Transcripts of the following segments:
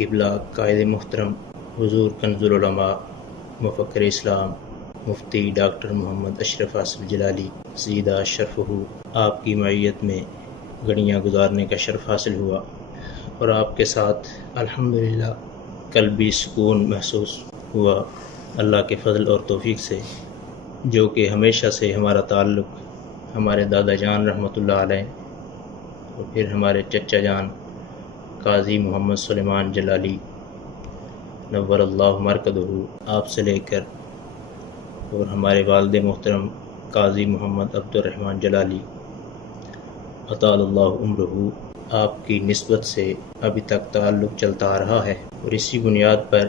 قبلہ قائد محترم حضور کنز العلماء مفکر اسلام مفتی ڈاکٹر محمد اشرف حاصل جلالی زیدہ شرفہ، آپ کی معیت میں گھڑیاں گزارنے کا شرف حاصل ہوا اور آپ کے ساتھ الحمدللہ قلبی سکون محسوس ہوا اللہ کے فضل اور توفیق سے، جو کہ ہمیشہ سے ہمارا تعلق ہمارے دادا جان رحمۃ اللہ علیہ اور پھر ہمارے چچا جان قاضی محمد سلیمان جلالی نور اللہ مرکزہ آپ سے لے کر اور ہمارے والد محترم قاضی محمد عبد الرحمن جلالی اطال اللہ عمرہ، آپ کی نسبت سے ابھی تک تعلق چلتا آ رہا ہے، اور اسی بنیاد پر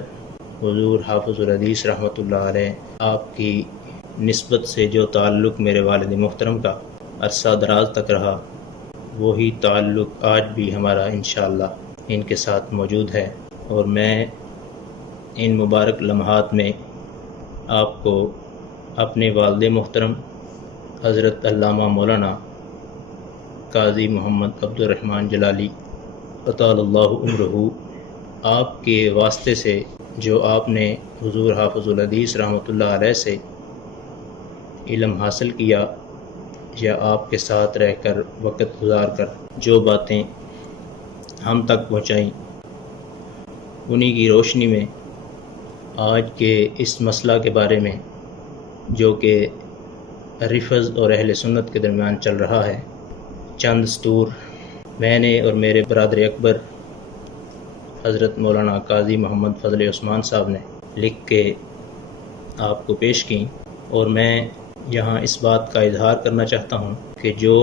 حضور حافظ الحدیث رحمۃ اللہ علیہ آپ کی نسبت سے جو تعلق میرے والد محترم کا عرصہ دراز تک رہا، وہی تعلق آج بھی ہمارا انشاءاللہ ان کے ساتھ موجود ہے۔ اور میں ان مبارک لمحات میں آپ کو اپنے والد محترم حضرت علامہ مولانا قاضی محمد عبد الرحمن جلالی اطال اللہ عمرہ، آپ کے واسطے سے جو آپ نے حضور حافظ الحدیث رحمۃ اللہ علیہ سے علم حاصل کیا یا آپ کے ساتھ رہ کر وقت گزار کر جو باتیں ہم تک پہنچائیں، انہی کی روشنی میں آج کے اس مسئلہ کے بارے میں جو کہ رفض اور اہل سنت کے درمیان چل رہا ہے، چند سطور میں نے اور میرے برادر اکبر حضرت مولانا قاضی محمد فضل عثمان صاحب نے لکھ کے آپ کو پیش کی، اور میں یہاں اس بات کا اظہار کرنا چاہتا ہوں کہ جو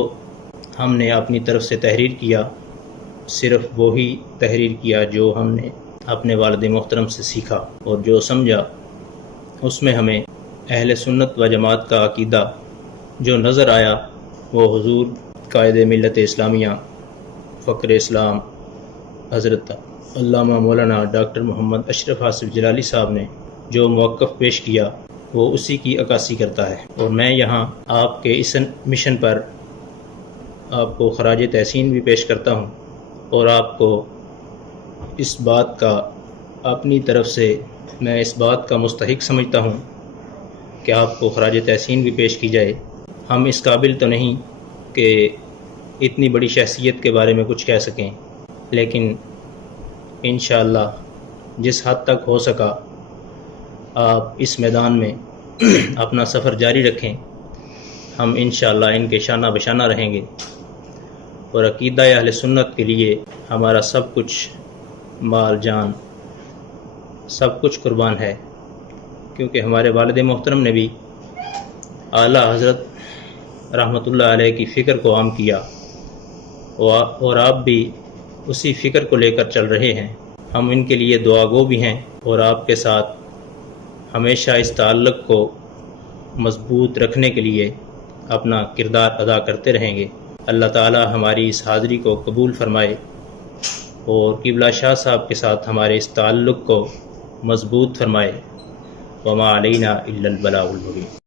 ہم نے اپنی طرف سے تحریر کیا، صرف وہی تحریر کیا جو ہم نے اپنے والد محترم سے سیکھا، اور جو سمجھا اس میں ہمیں اہل سنت و جماعت کا عقیدہ جو نظر آیا، وہ حضور قائد ملت اسلامیہ فخر اسلام حضرت علامہ مولانا ڈاکٹر محمد اشرف حاصل جلالی صاحب نے جو موقف پیش کیا، وہ اسی کی عکاسی کرتا ہے۔ اور میں یہاں آپ کے اس مشن پر آپ کو خراج تحسین بھی پیش کرتا ہوں، اور آپ کو اس بات کا اپنی طرف سے میں اس بات کا مستحق سمجھتا ہوں کہ آپ کو خراج تحسین بھی پیش کی جائے۔ ہم اس قابل تو نہیں کہ اتنی بڑی شخصیت کے بارے میں کچھ کہہ سکیں، لیکن انشاءاللہ جس حد تک ہو سکا آپ اس میدان میں اپنا سفر جاری رکھیں، ہم انشاءاللہ ان کے شانہ بشانہ رہیں گے، اور عقیدہ اہل سنت کے لیے ہمارا سب کچھ، مال جان سب کچھ قربان ہے، کیونکہ ہمارے والد محترم نے بھی اعلیٰ حضرت رحمۃ اللہ علیہ کی فکر کو عام کیا، اور آپ بھی اسی فکر کو لے کر چل رہے ہیں۔ ہم ان کے لیے دعا گو بھی ہیں، اور آپ کے ساتھ ہمیشہ اس تعلق کو مضبوط رکھنے کے لیے اپنا کردار ادا کرتے رہیں گے۔ اللہ تعالی ہماری اس حاضری کو قبول فرمائے، اور قبلہ شاہ صاحب کے ساتھ ہمارے اس تعلق کو مضبوط فرمائے۔ وما علینا الا البلاغ المبین۔